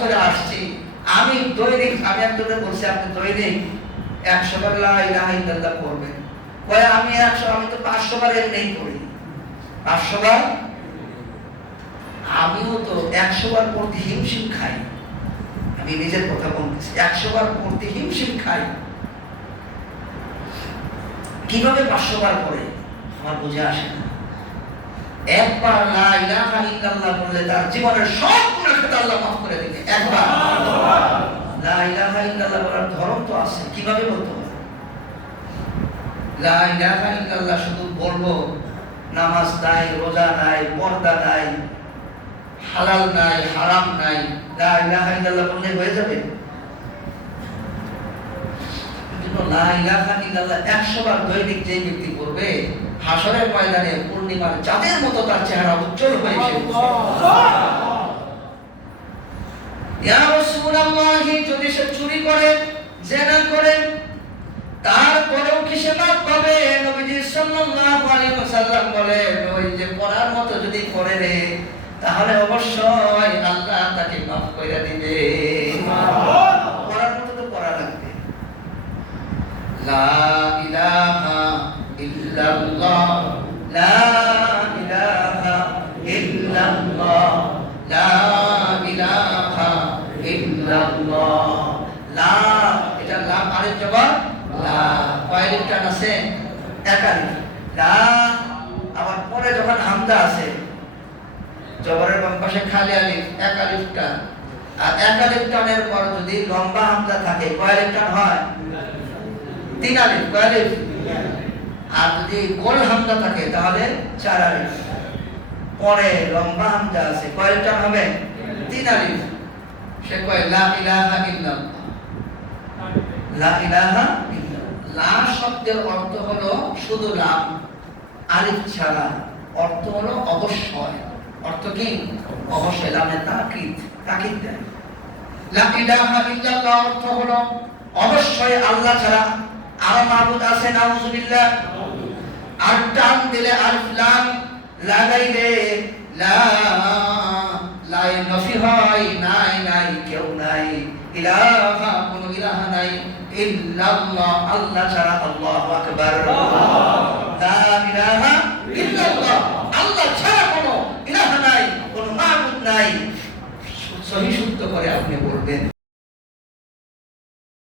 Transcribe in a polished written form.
করে আসছি, আমি দৈনিক, আমি একজনকে বলছি আপনি দৈনিক 100 বার লা ইলাহা ইল্লাল্লাহ পড়বেন। কয় আমি 100, আমি তো 500 বার এমনিই পড়ি। 500 বার? আমিও তো 100 বার পড়তে হিমশিম খাই। আমি নিজের কথা বলতেছি, 100 বার পড়তে হিমশিম খাই। কিভাবে 500 বার পড়ে আমার বুঝে আসে না। একবার লা ইলাহা ইল্লাল্লাহ বললে তার জীবনের সব গুনাহ খাতা আল্লাহ মাফ করে দিবে। একবার লা ইলাহা ইল্লাল্লাহ বলার ধরন তো আছে, কিভাবে বলতে হবে? লা ইলাহা ইল্লাল্লাহ শুধু বলবো, নামাজ নাই, রোজা নাই, পর্দা নাই, হালাল নাই, হারাম নাই, লা ইলাহা ইল্লাল্লাহ বললে হয়ে যাবে? লা ইলাহা ইল্লাল্লাহ 100 বার দৈনিক যে ব্যক্তি করবে, হাসরের ময়দানে পূর্ণিমার চাঁদের মতো তার চেহারা উজ্জ্বল হয়ে উঠবে। ইয়া রাসূলুল্লাহ, যদি সে চুরি করে, জিনা করে, তারপরেও কি সে মাফ পাবে? নবীজি সাল্লাল্লাহু আলাইহি ওয়াসাল্লাম বলেন, ওই যে পড়ার মতো যদি করে রে, তাহলে অবশ্যই আল্লাহ তাকে মাফ করে দিবে। পড়ার মতো তো পড়া লাগবে। লা ইলাহা ইল্লাল্লাহ, লা ইলাহা ইল্লাল্লাহ, লা ইলাহা ইল্লাল্লাহ। লা, এটা লাম আলিফ জবর লা, কয় আলিফ টান আছে? এক আলিফ। লা, আবার পরে যখন হামজা আছে, জবরের বাম পাশে খালি আলিফ, এক আলিফ টান। আর এক আলিফ টানের পর যদি লম্বা হামজা থাকে, কয় আলিফ টান হয়? 3 আলিফ। কয় আলিফ? আর যদি গোল হামজা থাকে তাহলে 4 আলিফ। পরে লম্বা হামজা আছে, কয় আলিফ টান হবে? 3 আলিফ। সে কয় লা ইলাহা ইল্লাল্লাহ, লা ইলাহা ইল্লাল্লাহ। লা শব্দের অর্থ হলো শুধু লাম, আলিফ ছাড়া। অর্থ হলো অবশ্যই। অর্থ কি? অবশ্যই। লামে তাকিদ, তাকিদ দেয়। লা ইলাহা ইল্লাল্লাহ অর্থ হলো অবশ্যই আল্লাহ ছাড়া আর মাবুদ আছে, নাউজুবিল্লাহ। আর টান দিলে আলিফ লাম লাগাইলে লা, লাই নফি হয়, নাই নাই, কেউ নাই। ইলাহা, কোন ইলাহা নাই। ইল্লাল্লাহ, আল্লাহ ছাড়া। আল্লাহু আকবার। লা ইলাহা ইল্লাল্লাহ, আল্লাহ ছাড়া কোনো ইলাহা নাই, কোনো মাবুদ নাই। সহি শুদ্ধ করে আপনি বলবেন।